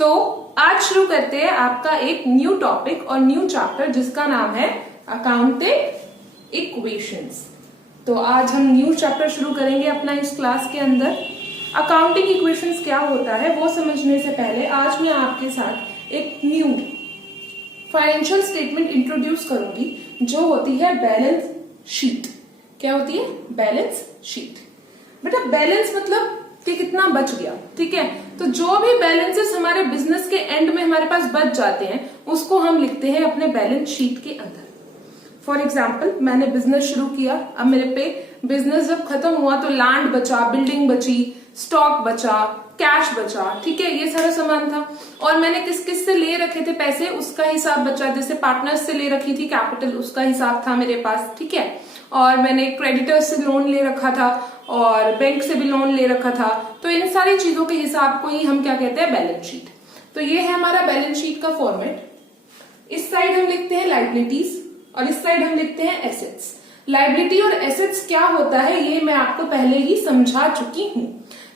तो आज शुरू करते हैं आपका एक न्यू टॉपिक और न्यू चैप्टर जिसका नाम है अकाउंटिंग इक्वेशंस। तो आज हम न्यू चैप्टर शुरू करेंगे अपना इस क्लास के अंदर। अकाउंटिंग इक्वेशंस क्या होता है वो समझने से पहले आज मैं आपके साथ एक न्यू फाइनेंशियल स्टेटमेंट इंट्रोड्यूस करूंगी जो होती है बैलेंस शीट। क्या होती है? Balance sheet. बेटा बैलेंस मतलब कि कितना बच गया, ठीक है। तो जो भी बैलेंसेस हमारे बिजनेस के एंड में हमारे पास बच जाते हैं उसको हम लिखते हैं अपने बैलेंस शीट के अंदर। फॉर एग्जाम्पल मैंने बिजनेस शुरू किया, अब मेरे पे बिजनेस जब खत्म हुआ तो लैंड बचा, बिल्डिंग बची, स्टॉक बचा, कैश बचा, ठीक है, ये सारा सामान था। और मैंने किस किस से ले रखे थे पैसे उसका हिसाब बचा, जैसे पार्टनर्स से ले रखी थी कैपिटल, उसका हिसाब था मेरे पास, ठीक है। और मैंने क्रेडिटर्स से लोन ले रखा था और बैंक से भी लोन ले रखा था। तो इन सारी चीजों के हिसाब को ही हम क्या कहते हैं? Balance sheet. तो ये है हमारा बैलेंस शीट का फॉर्मेट। इस साइड हम लिखते हैं लाइबिलिटीज और इस साइड हम लिखते हैं एसेट्स। लाइबिलिटी और एसेट्स क्या होता है ये मैं आपको पहले ही समझा चुकी हूँ।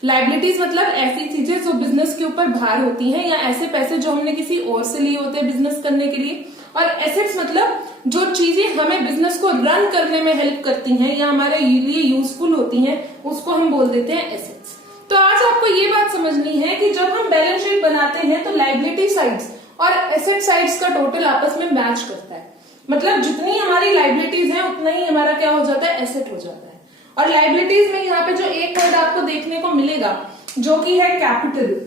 लाइबिलिटीज मतलब ऐसी चीजें जो बिजनेस के ऊपर भार होती हैं या ऐसे पैसे जो हमने किसी और से लिए होते हैं बिजनेस करने के लिए। और एसेट्स मतलब जो चीजें हमें बिजनेस को रन करने में हेल्प करती हैं या हमारे लिए यूजफुल होती हैं उसको हम बोल देते हैं एसेट्स। तो आज आपको ये बात समझनी है कि जब हम बैलेंस शीट बनाते हैं तो लाइबिलिटी साइड्स और एसेट साइड्स का टोटल आपस में मैच करता है। मतलब जितनी हमारी लाइबिलिटीज है उतना ही हमारा क्या हो जाता है? एसेट हो जाता है। और लाइबिलिटीज में यहाँ पे जो एक वर्ड आपको देखने को मिलेगा जो कि है कैपिटल,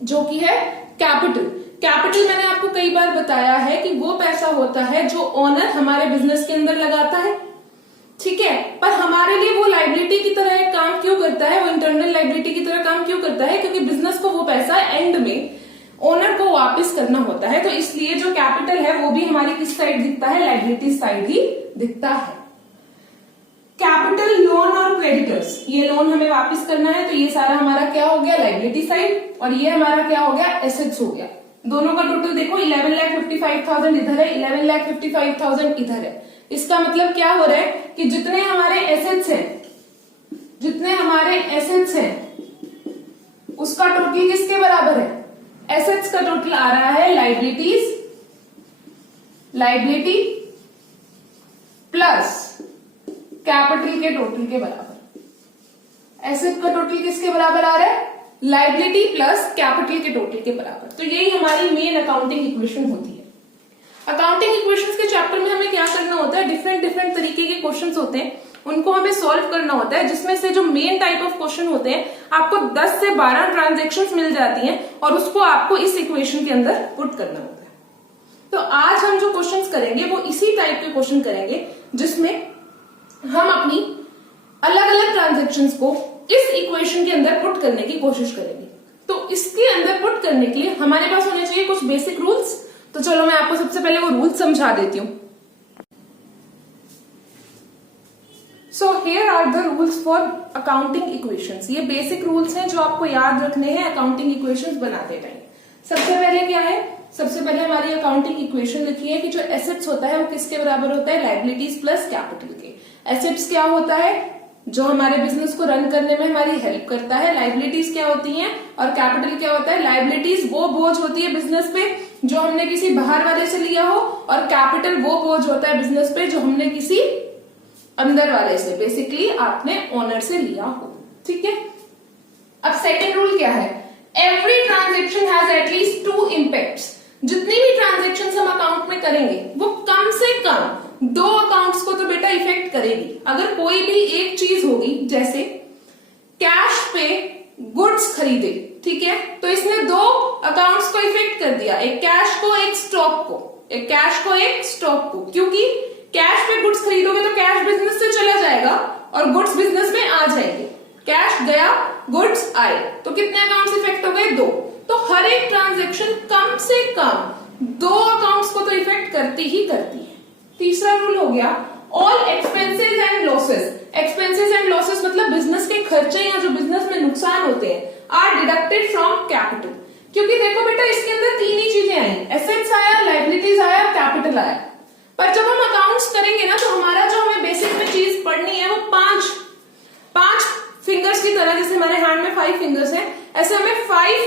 जो कि है कैपिटल। कैपिटल मैंने आपको कई बार बताया है कि वो पैसा होता है जो ओनर हमारे बिजनेस के अंदर लगाता है, ठीक है। पर हमारे लिए वो लाइबिलिटी की तरह एक काम क्यों करता है? वो इंटरनल लाइबिलिटी की तरह काम क्यों करता है? क्योंकि बिजनेस को वो पैसा एंड में ओनर को वापस करना होता है। तो इसलिए जो कैपिटल है वो भी हमारी किस साइड दिखता है? लाइबिलिटी साइड ही दिखता है। कैपिटल, लोन और क्रेडिटर्स, ये लोन हमें वापस करना है तो ये सारा हमारा क्या हो गया? Liability side. और ये हमारा क्या हो गया? एसेट्स हो गया। दोनों का टोटल देखो 11,55,000 इधर है, 11,55,000 इधर है। इसका मतलब क्या हो रहा है कि जितने हमारे एसेट्स हैं, जितने हमारे एसेट्स हैं उसका टोटल किसके बराबर है? एसेट्स का टोटल आ रहा है लाइबिलिटीज, लाइबिलिटी प्लस कैपिटल के टोटल के बराबर। एसेट का टोटल किसके बराबर आ रहा है? लाइबिलिटी प्लस कैपिटल के टोटल के बराबर। तो यही हमारी मेन अकाउंटिंग इक्वेशन होती है। अकाउंटिंग इक्वेशंस के चैप्टर में हमें क्या करना होता है? डिफरेंट तरीके के क्वेश्चंस होते हैं, उनको हमें सॉल्व करना होता है, जिसमें से जो मेन टाइप ऑफ क्वेश्चन होते हैं आपको 10 से 12 ट्रांजेक्शन्स मिल जाती हैं और उसको आपको इस इक्वेशन के अंदर पुट करना होता है। तो आज हम जो क्वेश्चंस करेंगे वो इसी टाइप के क्वेश्चन करेंगे जिसमें हम अपनी अलग अलग ट्रांजेक्शन्स को इस इक्वेशन के अंदर पुट करने की कोशिश करेंगे। तो इसके अंदर पुट करने के लिए हमारे पास होने चाहिए कुछ बेसिक रूल्स। तो चलो मैं आपको सबसे पहले वो रूल्स समझा देती हूँ। So here are the rules for accounting equations. ये बेसिक रूल्स हैं जो आपको याद रखने हैं अकाउंटिंग इक्वेशंस बनाते टाइम। सबसे पहले क्या है? सबसे पहले हमारी अकाउंटिंग इक्वेशन लिखी है कि जो एसेट्स होता है वो किसके बराबर होता है? लाइबिलिटीज प्लस कैपिटल के। एसेट्स क्या होता है? जो हमारे बिजनेस को रन करने में हमारी हेल्प करता है। लाइबिलिटीज क्या होती हैं और कैपिटल क्या होता है? लाइबिलिटीज वो बोझ होती है बिजनेस पे जो हमने किसी बाहर वाले से लिया हो और कैपिटल वो बोझ होता है बिजनेस पे जो हमने किसी अंदर वाले से, बेसिकली आपने ओनर से लिया हो, ठीक है। अब सेकेंड रूल क्या है? Every transaction has at least 2 impacts. जितनी भी ट्रांजेक्शन हम अकाउंट में करेंगे वो कम से कम 2 अकाउंट्स को तो बेटा इफेक्ट करेगी। अगर कोई भी एक चीज होगी, जैसे कैश पे गुड्स खरीदे, ठीक है, तो इसने 2 अकाउंट्स को इफेक्ट कर दिया, एक कैश को एक स्टॉक को, एक कैश को एक स्टॉक को। क्योंकि कैश पे गुड्स खरीदोगे तो कैश बिजनेस से चला जाएगा और गुड्स बिजनेस में आ जाएंगे। कैश गया, गुड्स आए, तो कितने अकाउंट्स इफेक्ट हो गए? 2। तो हर एक ट्रांजेक्शन कम से कम 2 अकाउंट्स को तो इफेक्ट करती ही करती है। तीसरा रूल हो गया all expenses and losses. Expenses and losses मतलब बिजनेस के खर्चे या जो बिजनेस में नुकसान होते हैं आर डिडक्टेड फ्रॉम कैपिटल। क्योंकि देखो बेटा इसके अंदर 3 ही चीजें आई, एसेट्स आया, लाइबिलिटीज आया, कैपिटल आया। पर जब हम अकाउंट्स करेंगे ना तो हमारा जो हमें बेसिक में चीज पढ़नी है वो 5 फिंगर्स की तरह, जैसे हमारे हैंड में 5 फिंगर्स हैं, ऐसे हमें 5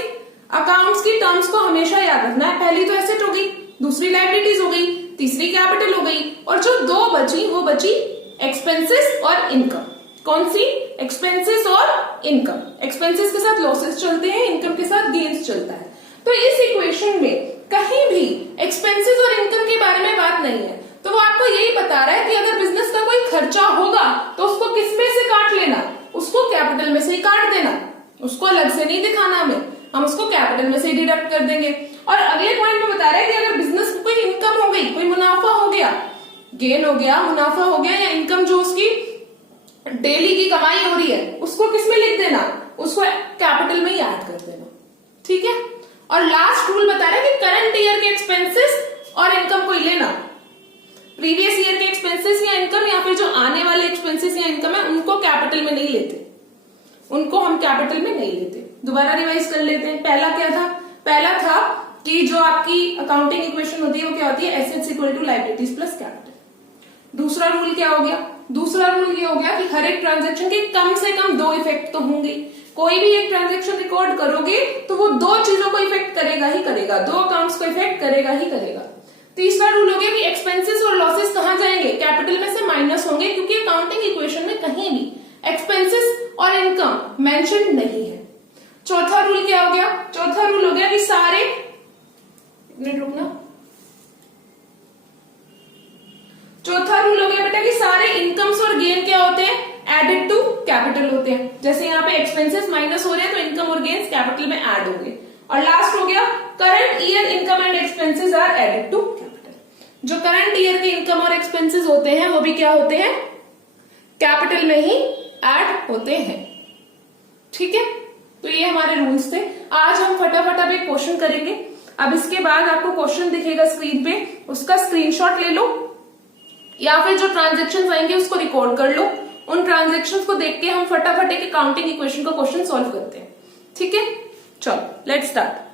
अकाउंट्स की टर्म्स को हमेशा याद रखना है। पहली तो एसेट हो गई, दूसरी लायबिलिटीज हो गई, तीसरी कैपिटल हो गई, और जो दो बची वो बची एक्सपेंसेस और इनकम। कौन सी? एक्सपेंसेस और इनकम। एक्सपेंसेस के साथ लॉसेस चलते हैं, इनकम के साथ गेन्स चलता है। तो इस इक्वेशन में कहीं भी एक्सपेंसेस और इनकम के बारे में बात नहीं है, तो वो आपको यही बता रहा है कि अगर बिजनेस का कोई खर्चा होगा तो उसको किस में से काट लेना, उसको कैपिटल में से ही काट देना, उसको अलग से नहीं दिखाना हमें, हम उसको कैपिटल में से डिडक्ट कर देंगे। और अगले पॉइंट में बता रहा है कि अगर बिजनेस में कोई इनकम हो गई, कोई मुनाफा हो गया, गेन हो गया, मुनाफा हो गया, या इनकम जो उसकी डेली की कमाई हो रही है, उसको किस में लिख देना, उसको कैपिटल में ही ऐड कर देना। ठीक है। और लास्ट रूल बता रहा है कि करंट ईयर के एक्सपेंसेस और इनकम को ही लेना, प्रीवियस ईयर के एक्सपेंसेस या इनकम या फिर जो आने वाले एक्सपेंसेस या इनकम है उनको कैपिटल में नहीं लेते, उनको हम कैपिटल में नहीं लेते। दोबारा रिवाइज कर लेते हैं। पहला क्या था? पहला था कि जो आपकी अकाउंटिंग इक्वेशन होती है वो क्या होती है? Assets equal to liabilities plus capital. दूसरा रूल क्या हो गया? दूसरा रूल ये हो गया कि हर एक ट्रांजेक्शन के कम से कम दो इफेक्ट तो होंगे। कोई भी एक ट्रांजेक्शन रिकॉर्ड करोगे तो वो दो चीजों को इफेक्ट करेगा ही करेगा, दो अकाउंट्स को इफेक्ट करेगा ही करेगा। तीसरा रूल हो गया कि एक्सपेंसेस और लॉसेस कहां जाएंगे? कैपिटल में से माइनस होंगे, क्योंकि अकाउंटिंग इक्वेशन में कहीं भी एक्सपेंसेस और इनकम मेंशन नहीं है। चौथा रूल क्या हो गया? चौथा रूल हो गया कि सारे, रुकना, चौथा रूल हो गया बेटा कि सारे इनकम्स और गेन क्या होते हैं? एडेड टू कैपिटल होते हैं। जैसे यहाँ पे एक्सपेंसेस माइनस हो रहे हैं तो इनकम और गेन्स कैपिटल में ऐड होंगे। और लास्ट हो गया current year income and expenses are added to capital. जो करंट ईयर के इनकम और एक्सपेंसेस होते हैं वो भी क्या होते हैं? कैपिटल में ही ऐड होते हैं। ठीक है। तो ये हमारे रूल्स थे। आज हम फटाफट अब एक क्वेश्चन करेंगे। अब इसके बाद आपको क्वेश्चन दिखेगा स्क्रीन पे, उसका स्क्रीनशॉट ले लो या फिर जो ट्रांजेक्शन आएंगे उसको रिकॉर्ड कर लो। उन ट्रांजेक्शन्स को देख के हम फटाफट एक अकाउंटिंग इक्वेशन का क्वेश्चन सॉल्व करते हैं। ठीक है, चलो लेट्स स्टार्ट।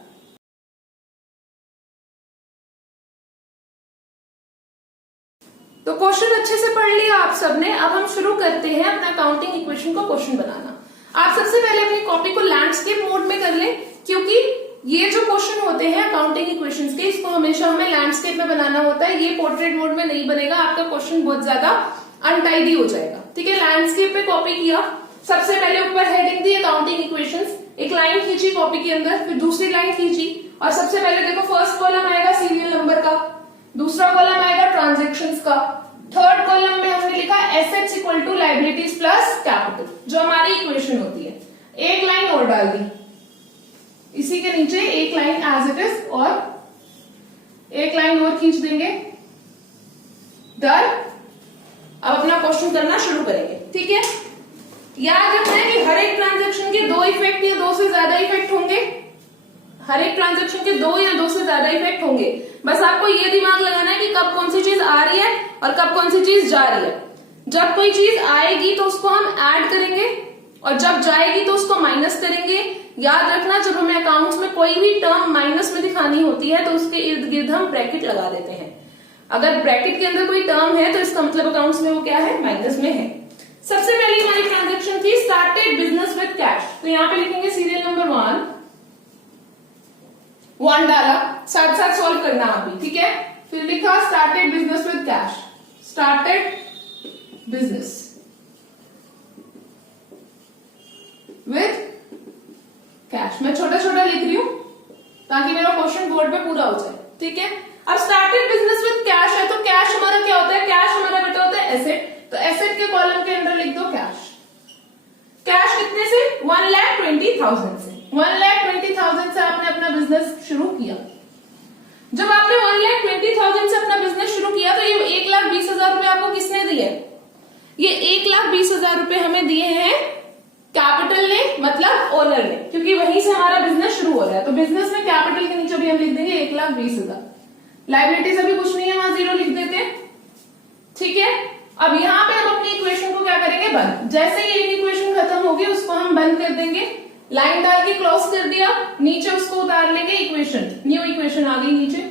तो क्वेश्चन अच्छे से पढ़ लिया आप सबने। अब हम शुरू करते हैं अपना अकाउंटिंग इक्वेशन का क्वेश्चन बनाना। आप सबसे पहले अपनी कॉपी को लैंडस्केप मोड में कर लें, क्योंकि ये जो क्वेश्चन होते हैं अकाउंटिंग इक्वेशंस के, इसको हमेशा हमें लैंडस्केप में बनाना होता है। ये पोर्ट्रेट मोड में नहीं बनेगा, आपका क्वेश्चन बहुत ज्यादा अनटाइडी हो जाएगा। ठीक है, लैंडस्केप पे कॉपी किया। सबसे पहले ऊपर हेडिंग दी अकाउंटिंग इक्वेशंस, एक लाइन खींची कॉपी के अंदर, फिर दूसरी लाइन खींची और सबसे पहले देखो फर्स्ट कॉलम आएगा सीरियल नंबर का, दूसरा कॉलम आएगा ट्रांजेक्शन्स का, थर्ड कॉलम में हमने लिखा assets equal to liabilities plus capital, जो हमारी इक्वेशन होती है। एक लाइन और डाल दी, इसी के नीचे एक लाइन एज इट इज और एक लाइन और खींच देंगे। डन। अब अपना क्वेश्चन करना शुरू करेंगे। ठीक है, याद रखना है कि हर एक ट्रांजेक्शन के दो इफेक्ट या दो से ज्यादा इफेक्ट होंगे। हर एक ट्रांजेक्शन के दो या दो से ज्यादा इफेक्ट होंगे। बस आपको ये दिमाग लगाना है कि कब कौन सी चीज आ रही है और कब कौन सी चीज जा रही है। जब कोई चीज आएगी तो उसको हम ऐड करेंगे और जब जाएगी तो उसको माइनस करेंगे। याद रखना, जब हमें अकाउंट्स में कोई भी टर्म माइनस में दिखानी होती है तो उसके इर्द गिर्द हम ब्रैकेट लगा देते हैं। अगर ब्रैकेट के अंदर कोई टर्म है तो इसका मतलब अकाउंट्स में वो क्या है? माइनस में है। सबसे पहली हमारी ट्रांजेक्शन थी स्टार्टेड बिजनेस विद कैश, तो यहाँ पे लिखेंगे सीरियल नंबर 1 डाला, साथ साथ सॉल्व करना अभी। ठीक है, फिर लिखा started business with cash, started business with cash. मैं छोटा छोटा लिख रही हूं ताकि मेरा क्वेश्चन बोर्ड पे पूरा हो जाए। ठीक है, अब स्टार्टेड बिजनेस विद कैश है तो कैश हमारा क्या होता है? कैश हमारा बेटा होता है एसेट, तो एसेट के कॉलम के अंदर लिख दो कैश। कैश कितने से? 1,20,000 से। 1,20,000 से आपने अपना बिजनेस शुरू किया। जब आपने 1,20,000 से अपना बिजनेस शुरू किया तो ये 1,20,000 रुपए आपको किसने दिए? ये 1,20,000 रुपए हमें दिए हैं कैपिटल ने, मतलब ओनर ने, क्योंकि वहीं से हमारा बिजनेस शुरू हो रहा है। तो बिजनेस में कैपिटल के नीचे भी हम लिख देंगे 1,20,000। लायबिलिटीज अभी कुछ नहीं है, वहां 0 लिख देते हैं। ठीक है, अब यहाँ पे हम अपनी इक्वेशन को क्या करेंगे? बंद। जैसे ही एक इक्वेशन खत्म होगी उसको हम बंद कर देंगे, लाइन डाल के क्लोज कर दिया, नीचे उसको उतार लेंगे इक्वेशन, न्यू इक्वेशन आ गई नीचे।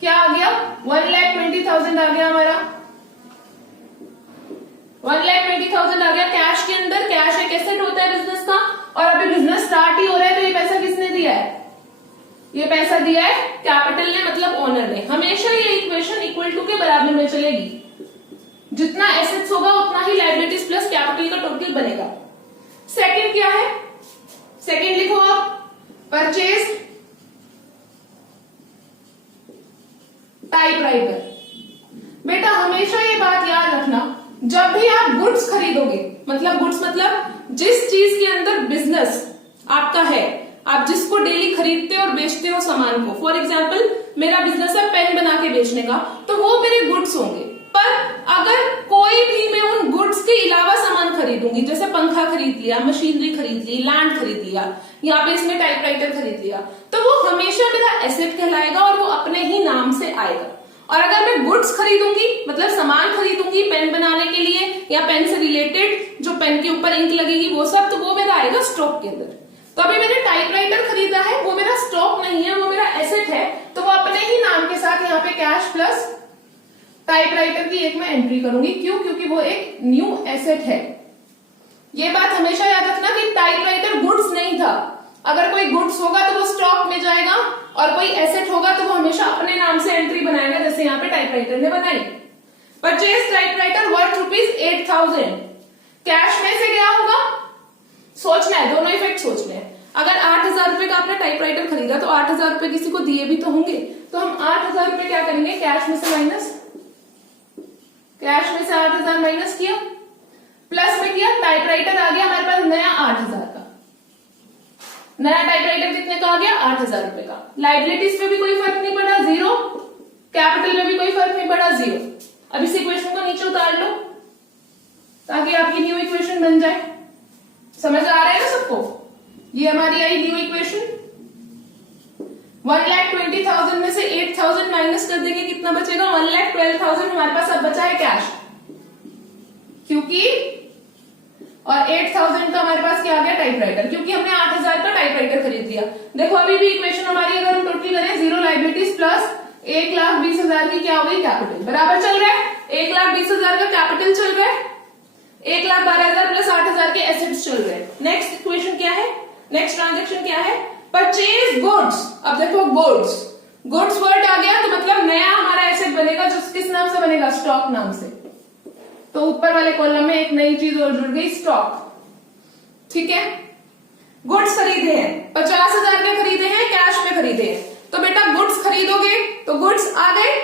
क्या आ गया? 1,20,000 आ गया हमारा, 1,20,000 आ गया कैश के अंदर। कैश एक एसेट होता है बिजनेस का और अभी बिजनेस स्टार्ट ही हो रहा है तो ये पैसा किसने दिया है? कैसा दिया है, कैपिटल ने मतलब ओनर ने। हमेशा ये इक्वेशन इक्वल टू के बराबर में चलेगी, जितना एसेट्स होगा उतना ही लायबिलिटीज प्लस कैपिटल का टोटल बनेगा। सेकंड क्या है, सेकंड लिखो आप, परचेज टाइपराइटर। बेटा हमेशा ये बात याद रखना, जब भी आप गुड्स खरीदोगे, मतलब गुड्स मतलब जिस चीज के अंदर बिजनेस आपका है, आप जिसको डेली खरीदते और बेचते हो सामान को, फॉर एग्जाम्पल मेरा बिजनेस है पेन बना के बेचने का, तो वो मेरे गुड्स होंगे। पर अगर कोई भी मैं उन गुड्स के अलावा सामान खरीदूंगी, जैसे पंखा खरीद लिया, मशीनरी खरीद ली, लैंड खरीद लिया, यहाँ पे इसमें टाइपराइटर खरीद लिया, तो वो हमेशा मेरा एसेट कहलाएगा और वो अपने ही नाम से आएगा। और अगर मैं गुड्स खरीदूंगी, मतलब सामान खरीदूंगी पेन बनाने के लिए या पेन से रिलेटेड जो पेन के ऊपर इंक लगेगी वो सब, तो वो मेरा आएगा स्टॉक के अंदर। तो अभी मैंने टाइपराइटर खरीदा है, वो मेरा स्टॉक नहीं है, वो मेरा एसेट है, तो वो अपने ही नाम के साथ यहाँ पे कैश प्लस टाइपराइटर की एक मैं एंट्री करूंगी। क्यों? क्योंकि वो एक न्यू एसेट है। ये बात हमेशा याद रखना कि टाइपराइटर गुड्स नहीं था। अगर कोई गुड्स होगा तो वो स्टॉक में जाएगा और कोई एसेट होगा तो वो हमेशा अपने नाम से एंट्री बनाएगा, जैसे यहाँ पे टाइपराइटर ने बनाई। परचेज टाइपराइटर वर्थ ₹8,000, कैश में से गया होगा, सोचना है, दोनों इफेक्ट सोचने हैं। अगर 8,000 रुपए का आपने टाइपराइटर खरीदा तो 8,000 रुपए किसी को दिए भी तो होंगे, तो हम 8,000 रुपए क्या करेंगे, कैश में से माइनस, कैश में से 8,000 माइनस किया, प्लस में किया, टाइपराइटर आ गया हमारे पास नया 8,000 का। नया टाइपराइटर कितने का आ गया, 8,000 रुपए का। लाइबिलिटीज पे भी कोई फर्क नहीं पड़ा, 0, कैपिटल में भी कोई फर्क नहीं पड़ा, 0। अब इस इक्वेशन को नीचे उतार लो ताकि आपकी न्यू इक्वेशन बन जाए। समझ आ रहा है ना सबको? ये हमारी आई न्यू इक्वेशन। 1,20,000 में से 8,000 माइनस कर देंगे, कितना बचेगा, 1,12,000 हमारे पास अब बचा है कैश, क्योंकि और 8,000 का हमारे पास क्या आ गया, टाइपराइटर, क्योंकि हमने 8,000 का टाइपराइटर खरीद लिया। देखो अभी भी इक्वेशन हमारी अगर हम टोटल करें, 0 लाइबिलिटीज प्लस 1,20,000 की क्या हो गई, कैपिटल, बराबर चल रहा है। 1,20,000 का कैपिटल चल रहा है, 1,12,000 प्लस 8,000 के एसेट्स चल रहे हैं। नेक्स्ट इक्वेशन क्या है, नेक्स्ट ट्रांजेक्शन क्या है, परचेज गुड्स। अब देखो गुड्स, गुड्स वर्ड आ गया तो मतलब नया हमारा एसेट बनेगा, जो किस नाम से बनेगा, स्टॉक नाम से। तो ऊपर वाले कॉलम में एक नई चीज और जुड़ गई, स्टॉक। ठीक है, गुड्स खरीदे हैं, 50,000 के खरीदे हैं, कैश में खरीदे हैं, तो बेटा गुड्स खरीदोगे तो गुड्स आ गए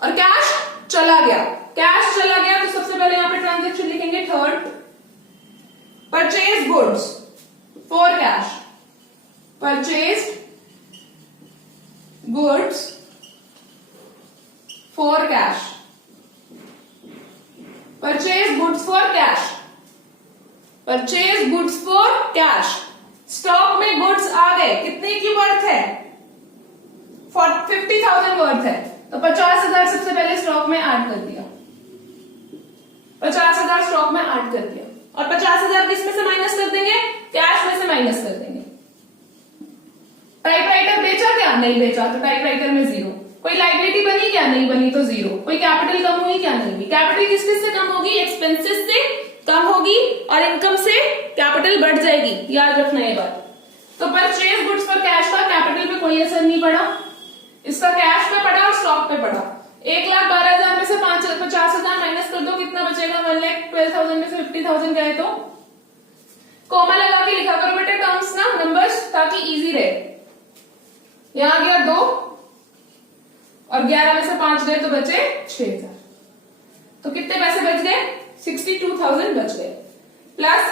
और कैश चला गया। कैश चला गया तो सबसे पहले यहां पे ट्रांजेक्शन लिखेंगे, third, purchase goods for cash, purchase goods for cash, purchase goods for cash, purchase goods for cash. Stock में गुड्स आ गए, कितने की वर्थ है, 50,000 वर्थ है, तो 50,000 सबसे पहले स्टॉक में ऐड कर दिया, 50,000 स्टॉक में ऐड कर दिया, और 50,000 किस में से माइनस कर देंगे, कैश में से माइनस कर देंगे। टाइपराइटर बेचा क्या, नहीं बेचा, तो टाइपराइटर में 0। कोई लाइबिलिटी बनी क्या, नहीं बनी, तो 0। कोई कैपिटल कम हुई क्या, नहीं हुई। कैपिटल किस किस से कम होगी, एक्सपेंसेस से कम होगी और इनकम से कैपिटल बढ़ जाएगी, याद रखना ये बात। तो परचेज गुड्स पर कैश का कैपिटल पे कोई असर नहीं पड़ा, इसका कैश पे पड़ा और स्टॉक पे पड़ा। 1,12,000 में से 50,000 माइनस कर दो, कितना बचेगा, 1,12,000 में से 50,000 गए तो कॉमा लगा के लिखा करो बेटे टर्म्स ना, नंबर्स, ताकि इजी रहे। यहां गया 2 और 11 में से 5 गए तो बचे 6,000, तो कितने पैसे बच गए, 62,000 बच गए, प्लस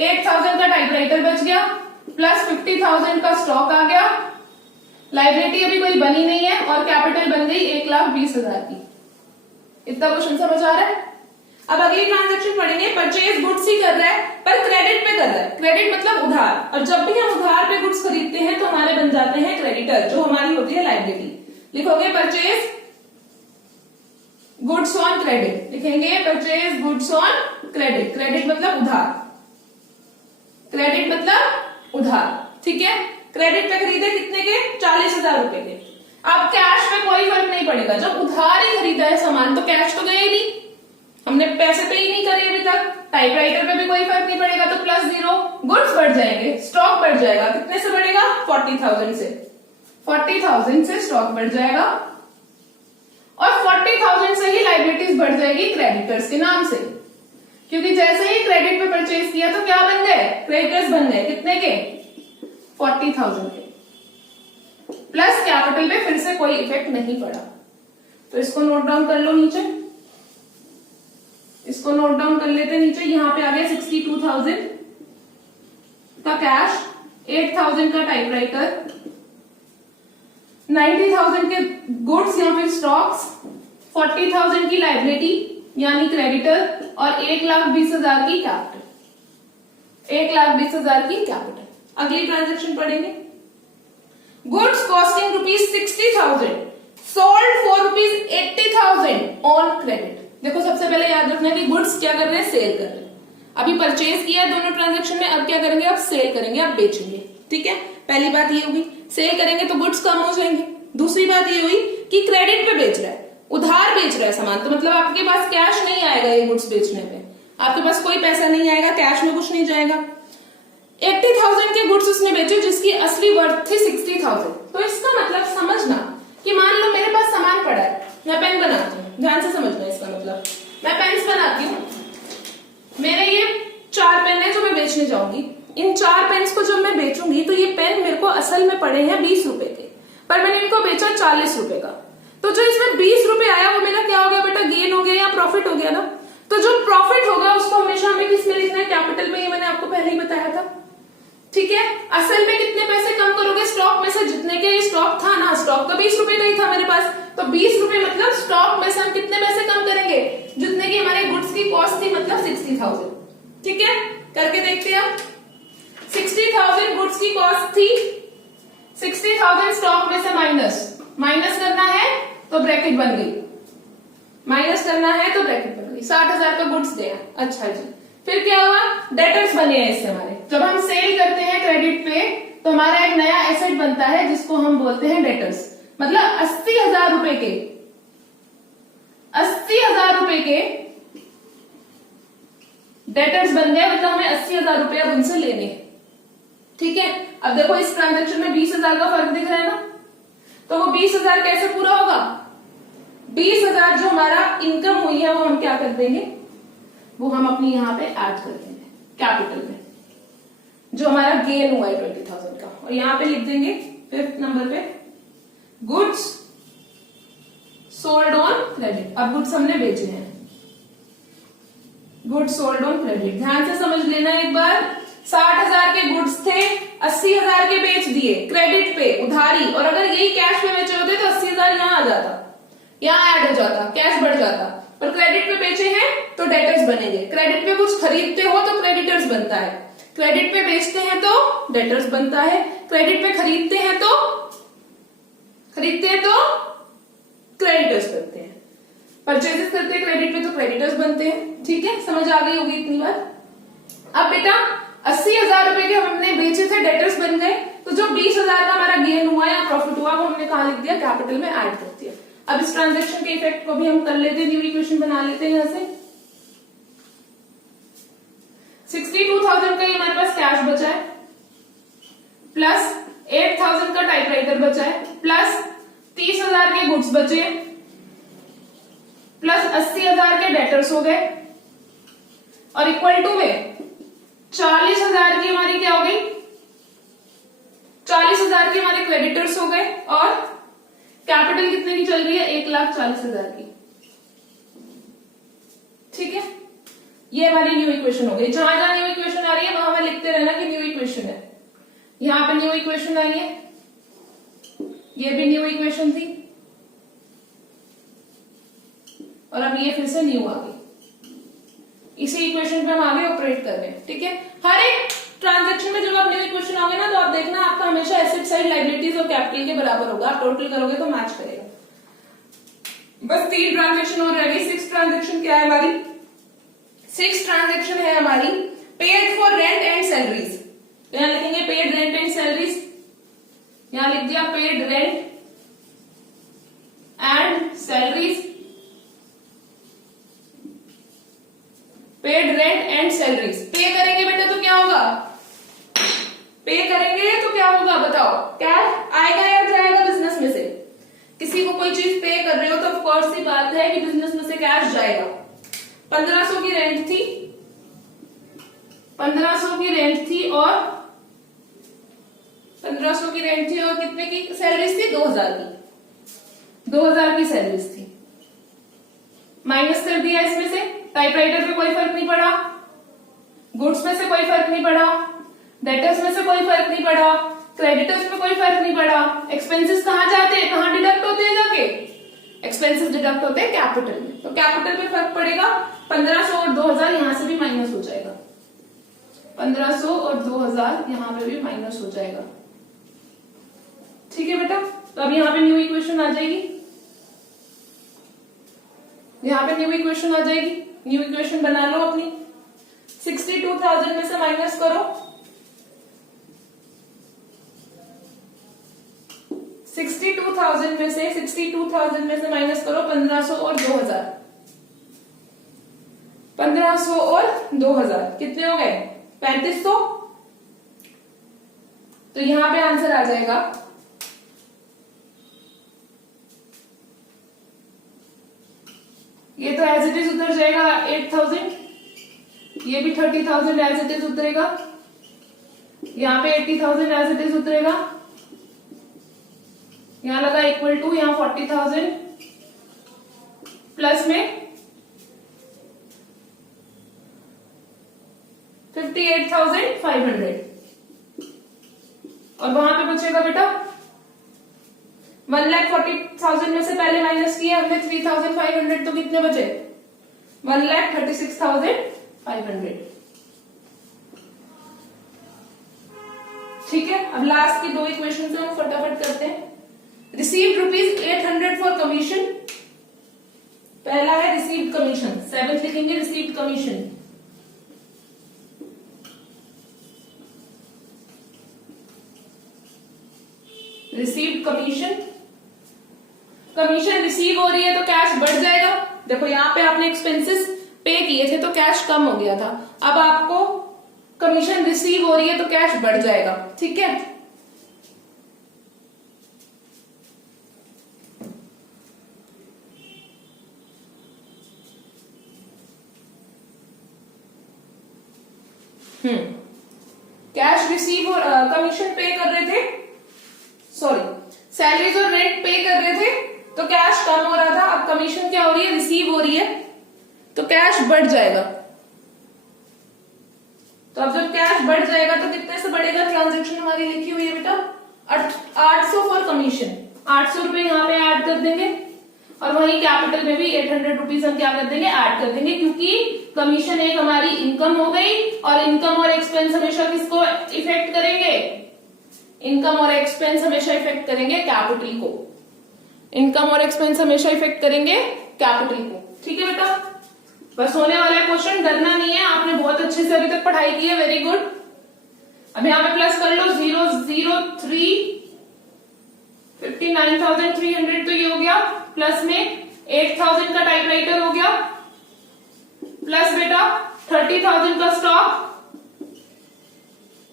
8,000 का टाइपराइटर बच गया, प्लस 50,000 का स्टॉक आ गया, लाइबिलिटी अभी कोई बनी नहीं है और कैपिटल बन गई 1,20,000 की। इतना क्वेश्चन समझ आ रहा है? अब अगली ट्रांजैक्शन पढ़ेंगे, परचेज गुड्स ही कर रहा है पर क्रेडिट पे कर रहा है। क्रेडिट मतलब उधार, और जब भी हम उधार पे गुड्स खरीदते हैं तो हमारे बन जाते हैं क्रेडिटर, जो हमारी होती है लाइबिलिटी। लिखोगे परचेज गुड्स ऑन क्रेडिट, लिखेंगे purchase goods on credit. Credit मतलब उधार, क्रेडिट मतलब उधार, ठीक है। क्रेडिट पे खरीदे कितने के, 40,000 रुपए के। अब कैश में कोई फर्क नहीं पड़ेगा, जब उधार ही खरीदा है सामान तो कैश तो गए ही नहीं, हमने पैसे पे ही नहीं करे अभी तक। टाइपराइटर पे भी कोई फर्क नहीं पड़ेगा, तो प्लस 0, गुड्स बढ़ जाएंगे, स्टॉक बढ़ जाएगा, कितने से बढ़ेगा, 40,000 से। 40,000 से स्टॉक बढ़ जाएगा और 40,000 से ही लाइबिलिटीज बढ़ जाएगी क्रेडिटर्स के नाम से, क्योंकि जैसे ही क्रेडिट पे परचेज किया तो क्या बन गए, क्रेडिटर्स बन गए। कितने के, 40,000 के। प्लस कैपिटल पे फिर से कोई इफेक्ट नहीं पड़ा, तो इसको नोट डाउन कर लो नीचे, इसको नोट डाउन कर लेते नीचे। यहां पे आ गया 62,000 का कैश, 8,000 का टाइपराइटर, 90,000 के गुड्स या फिर स्टॉक्स, 40,000 की लाइबिलिटी यानी क्रेडिटर और 1,20,000 की कैपिटल, 1,20,000 की कैपिटल। अगली ट्रांजेक्शन पढ़ेंगे। Goods costing ₹60,000 sold for ₹80,000 on credit. देखो सबसे पहले याद रखना है कि गुड्स क्या कर रहे हैं, सेल कर रहे हैं। अभी परचेज किया दोनों ट्रांजेक्शन में, अब क्या करेंगे, अब सेल करेंगे, अब बेचेंगे। ठीक है, पहली बात ये होगी, सेल करेंगे तो गुड्स कम हो जाएंगे। दूसरी बात ये हुई कि क्रेडिट पे बेच रहा है, उधार बेच रहा है सामान, तो मतलब आपके पास कैश नहीं आएगा ये गुड्स बेचने पे, आपके पास कोई पैसा नहीं आएगा, कैश में कुछ नहीं जाएगा। 80,000 के गुड्स उसने बेचे जिसकी असली वर्थ थी 60,000। तो इसका मतलब समझना कि मान लो मेरे पास सामान पड़ा है, मैं पेन बनाती हूँ, ध्यान से समझना इसका मतलब, मैं पेन्स बनाती हूँ, मेरे ये 4 पेन है जो मैं बेचने जाऊंगी। इन 4 पेन्स को जब मैं बेचूंगी तो ये पेन मेरे को असल में पड़े हैं 20 रुपए के, पर मैंने इनको बेचा 40 रुपए का। तो जो इसमें 20 रुपए आया वो मेरा क्या हो गया बेटा, गेन हो गया या प्रॉफिट हो गया ना। तो जो प्रॉफिट होगा उसको हमेशा हमें किसमें लिखना है, कैपिटल में। ये मैंने आपको पहले ही बताया था। ठीक है, असल में कितने पैसे कम करोगे स्टॉक में से, जितने के स्टॉक था ना, स्टॉक तो 20 रुपए का ही था मेरे पास, तो 20 रुपए मतलब स्टॉक में से हम कितने पैसे कम करेंगे, जितने की हमारे गुड्स की कॉस्ट थी, मतलब 60,000। ठीक है, करके देखते हैं आप। 60,000 गुड्स की कॉस्ट थी, 60,000 स्टॉक में से माइनस करना है तो ब्रैकेट बन गई, माइनस करना है तो ब्रैकेट बन गई। 60,000 का गुड्स गया। अच्छा जी, फिर क्या हुआ, डेटर्स बने हैं इससे हमारे। जब हम सेल करते हैं क्रेडिट पे तो हमारा एक नया एसेट बनता है जिसको हम बोलते हैं डेटर्स। मतलब 80,000 रुपए के, 80,000 रुपए के डेटर्स बन गए, मतलब हमें 80,000 रुपए अब उनसे लेने हैं। ठीक है, अब देखो इस ट्रांजेक्शन में 20,000 का फर्क दिख रहा है ना, तो वो 20,000 कैसे पूरा होगा, 20,000 जो हमारा इनकम हुई है वो हम क्या कर देंगे, वो हम अपनी यहां पे ऐड कर देंगे कैपिटल में, जो हमारा गेन हुआ है 20,000 का, और यहां पे लिख देंगे 5th नंबर पे गुड्स सोल्ड ऑन क्रेडिट। अब गुड्स हमने बेचे हैं, गुड्स सोल्ड ऑन क्रेडिट। ध्यान से समझ लेना एक बार, 60,000 के गुड्स थे, 80,000 के बेच दिए क्रेडिट पे, उधारी, और अगर यही कैश पे बेचे होते तो 80,000 यहां आ जाता, यहां ऐड हो जाता, कैश बढ़ जाता। पर क्रेडिट पे बेचे हैं तो डेटर्स बनेंगे। क्रेडिट पे कुछ खरीदते हो तो क्रेडिटर्स बनता है, क्रेडिट पे बेचते हैं तो डेटर्स बनता है, क्रेडिट पे खरीदते हैं तो क्रेडिटर्स बनते हैं, परचेजेस करते हैं क्रेडिट पे तो क्रेडिटर्स बनते हैं। ठीक है, समझ आ गई होगी इतनी बार। अब बेटा 80,000 रुपए के हमने बेचे थे, डेटर्स बन गए, तो जो 20,000 का हमारा गेन हुआ या प्रॉफिट हुआ वो हमने कहा लिख दिया, कैपिटल में ऐड कर दिया। अब इस ट्रांजेक्शन के इफेक्ट को भी हम कर लेते हैं, न्यू इक्वेशन बना लेते हैं। यहां से 62,000 का ही हमारे पास कैश बचा है, प्लस 8,000 का टाइपराइटर बचा है, प्लस 30,000 के गुड्स बचे, प्लस 80,000 के डेटर्स हो गए, और इक्वल टू में 40,000 की हमारी क्या हो गई, 40,000 की हमारे क्रेडिटर्स हो गए, और कैपिटल कितने की चल रही है, 1,40,000 की। ठीक है, ये हमारी न्यू इक्वेशन हो गई। जहां जहां न्यू इक्वेशन आ रही है वहां हमें लिखते रहना कि न्यू इक्वेशन है। यहां पे न्यू इक्वेशन आई है, ये भी न्यू इक्वेशन थी, और अब ये फिर से न्यू आ गई। इसी इक्वेशन पे हम आगे ऑपरेट कर रहे हैं। ठीक है, हर एक ट्रांजेक्शन में जब आप न्यू इक्वेशन आओगे ना तो आप देखना आपका हमेशा एसेट साइड लाइबिलिटीज और कैपिटल के बराबर होगा, आप टोटल करोगे तो मैच करेगा। बस 3 ट्रांजेक्शन और रह गई। 6th ट्रांजेक्शन क्या है हमारी, 6th ट्रांजेक्शन है हमारी paid for rent and salaries. यहां लिखेंगे पेड रेंट एंड सैलरीज, यहां लिख दिया paid rent and salaries, paid rent and salaries. पे करेंगे बेटा तो क्या होगा, पे करेंगे तो क्या होगा बताओ, कैश आएगा या जाएगा, कोई चीज पे कर रहे हो तो ऑफकोर्स सी बात है कि बिजनेस में से कैश जाएगा। 1500 की रेंट थी, 1500 की रेंट थी और 1500 की रेंट थी और कितने की सैलरीज थी? 2000 की, 2000 की सैलरीज थी। माइनस कर दिया इसमें से, टाइपराइटर पे कोई फर्क नहीं पड़ा, गुड्स में से कोई फर्क नहीं पड़ा, डेटर्स में से कोई फर्क नहीं पड़ा, क्रेडिटर्स में कोई फर्क नहीं पड़ा। एक्सपेंसेस कहाँ जाते हैं, कहाँ डिडक्ट होते हैं जाके? एक्सपेंसेस डिडक्ट होते हैं कैपिटल में, तो कैपिटल पे फर्क पड़ेगा। 1500 और 2000 यहां से भी माइनस हो जाएगा, 1500 और 2000 यहां पे भी माइनस हो जाएगा। ठीक है बेटा, तो अब यहाँ पे न्यू इक्वेशन आ जाएगी, यहाँ पे न्यू इक्वेशन आ जाएगी। न्यू इक्वेशन बना लो अपनी। 62,000 में से माइनस करो, 62,000 में से माइनस करो 1500 और 2000। 1500 और 2000 कितने हो गए? 3500। तो यहां पे आंसर आ जाएगा ये तो एज इट इज उतर जाएगा 8000, ये भी 30,000 एज इट इज उतरेगा, यहाँ पे 80,000 एज इट इज उतरेगा, यहां लगा इक्वल टू, यहाँ 40,000 प्लस में 58,500 और वहां पे बचेगा बेटा 1,40,000 में से पहले माइनस किया हमने 3,500, तो कितने बचे? 1,36,500। ठीक है, अब लास्ट की दो इक्वेशन से हम फटाफट करते हैं। रिसीव्ड ₹800 फॉर कमीशन, पहला है रिसीव्ड कमीशन, 7th लिखेंगे received commission. Received commission, commission receive हो रही है तो कैश बढ़ जाएगा। देखो यहाँ पे आपने एक्सपेंसेस पे किए थे तो कैश कम हो गया था, अब आपको कमीशन रिसीव हो रही है तो कैश बढ़ जाएगा। ठीक है, कैश रिसीव और कमीशन पे कर रहे थे, सॉरी सैलरीज और रेंट पे कर रहे थे तो कैश कम हो रहा था, अब कमीशन क्या हो रही है? रिसीव हो रही है तो कैश बढ़ जाएगा। तो अब जब कैश बढ़ जाएगा तो कितने से बढ़ेगा? ट्रांजैक्शन हमारी लिखी हुई है बेटा 800 फॉर कमीशन, 800 रुपए यहाँ पे ऐड कर देंगे और वहीं कैपिटल में भी 800 रुपीज हम क्या कर देंगे? ऐड कर देंगे, क्योंकि कमीशन एक हमारी इनकम हो गई और इनकम और एक्सपेंस हमेशा किसको इफेक्ट करेंगे? इनकम और एक्सपेंस हमेशा इफेक्ट करेंगे कैपिटल को, इनकम और एक्सपेंस हमेशा इफेक्ट करेंगे कैपिटल को। ठीक है बेटा, बस होने वाला है क्वेश्चन, डरना नहीं है, आपने बहुत अच्छे से अभी तक पढ़ाई की है, वेरी गुड। अब यहाँ पे प्लस कर लो 003 59,300 तो ये हो गया, प्लस में 8,000 का टाइपराइटर हो गया, प्लस बेटा 30,000 का स्टॉक,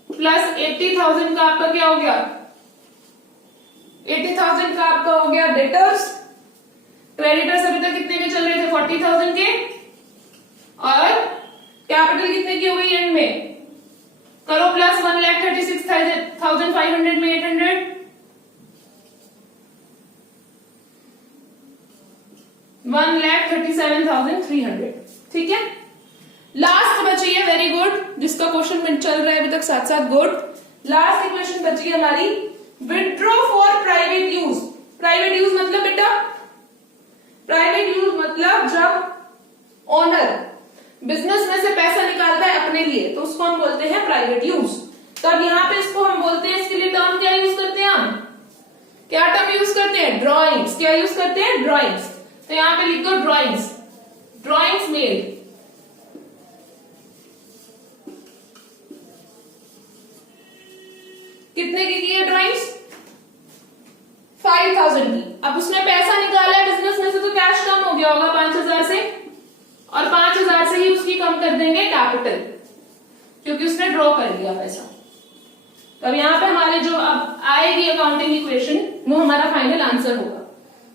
प्लस 80,000 का आपका क्या हो गया? 80,000 का आपका हो गया डेटर्स। क्रेडिटर्स अभी तक कितने के चल रहे थे? 40,000 के, और कैपिटल कितने की हो गई एंड में? करो प्लस 1,36,500 में 800, 1,37,300। ठीक है, लास्ट बची है, वेरी गुड, जिसका क्वेश्चन चल रहा है अभी तक साथ साथ, गुड। लास्ट इक्वेशन बची है हमारी withdraw for private use. Private use मतलब बेटा, प्राइवेट यूज मतलब जब ओनर बिजनेस में से पैसा निकालता है अपने लिए तो उसको हम बोलते हैं प्राइवेट यूज। तो अब यहाँ पे इसको हम बोलते हैं, इसके लिए टर्म क्या यूज करते हैं? हम क्या टर्म यूज करते हैं? ड्रॉइंग्स। क्या यूज करते हैं? ड्रॉइंग्स। तो यहाँ पे लिख दो ड्रॉइंग्स, ड्रॉइंग्स मेड। कितने की है ड्रॉइंग्स? 5,000 की। अब उसने पैसा निकाला है बिजनेस में से तो कैश कम हो गया होगा 5,000 से, और 5,000 से ही उसकी कम कर देंगे कैपिटल, क्योंकि उसने ड्रॉ कर लिया पैसा। तो अब यहाँ पे हमारे जो अब आएगी अकाउंटिंग इक्वेशन वो हमारा फाइनल आंसर होगा।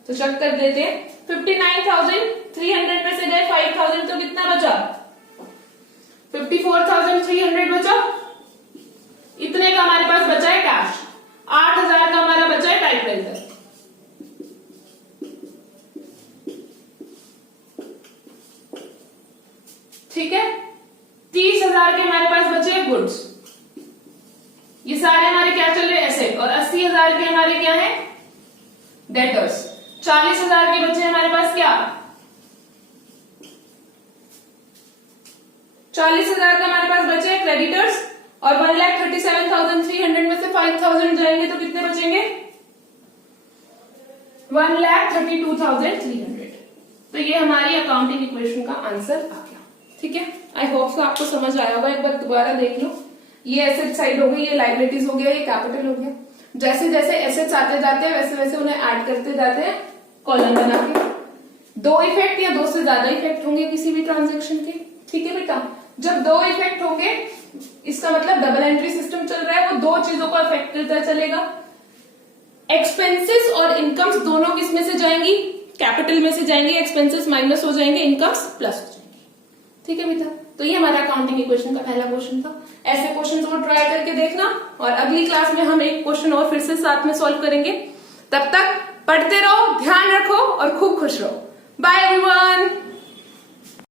तो चेक कर देते हैं। 59,300 में से गए 5,000 तो कितना बचा? 54,300 बचा। इतने का हमारे पास बचा है कैश। 8,000 का हमारा बचा है टाइपराइटर। ठीक है, 30,000 के हमारे पास बचे गुड्स। ये सारे हमारे क्या चल रहे हैं? एसेट। और 80,000 के हमारे क्या है? डेटर्स। 40,000 के बचे हमारे पास क्या? 40,000 का हमारे पास बचे हैं क्रेडिटर्स। और 1,37,300 में से 5,000 जाएंगे तो कितने बचेंगे? 1,32,300। तो ये हमारी अकाउंटिंग इक्वेशन का आंसर आ गया। ठीक है, आई होप सो आपको समझ आया होगा। एक बार दोबारा देख लो। ये एसेट साइड हो गई, ये लाइबिलिटीज हो गया, ये कैपिटल हो गया। जैसे जैसे एसेट्स आते जाते हैं वैसे वैसे उन्हें ऐड करते जाते हैं कॉलम बना के। 2 इफेक्ट या 2 से ज्यादा इफेक्ट होंगे किसी भी ट्रांजेक्शन के। ठीक है बेटा, जब 2 इफेक्ट होंगे इसका मतलब डबल एंट्री सिस्टम चल रहा है, वो 2 चीजों को अफेक्ट करता चलेगा। एक्सपेंसेस और इनकम्स दोनों किस में से जाएंगी? कैपिटल में से जाएंगे। एक्सपेंसेस माइनस हो जाएंगे, इनकम्स प्लस हो जाएंगे। ठीक है बेटा, तो ये हमारा अकाउंटिंग इक्वेशन का पहला क्वेश्चन था। ऐसे क्वेश्चन को ट्राई करके देखना और अगली क्लास में हम एक क्वेश्चन और फिर से साथ में सॉल्व करेंगे। तब तक पढ़ते रहो, ध्यान रखो और खूब खुश रहो। Bye everyone.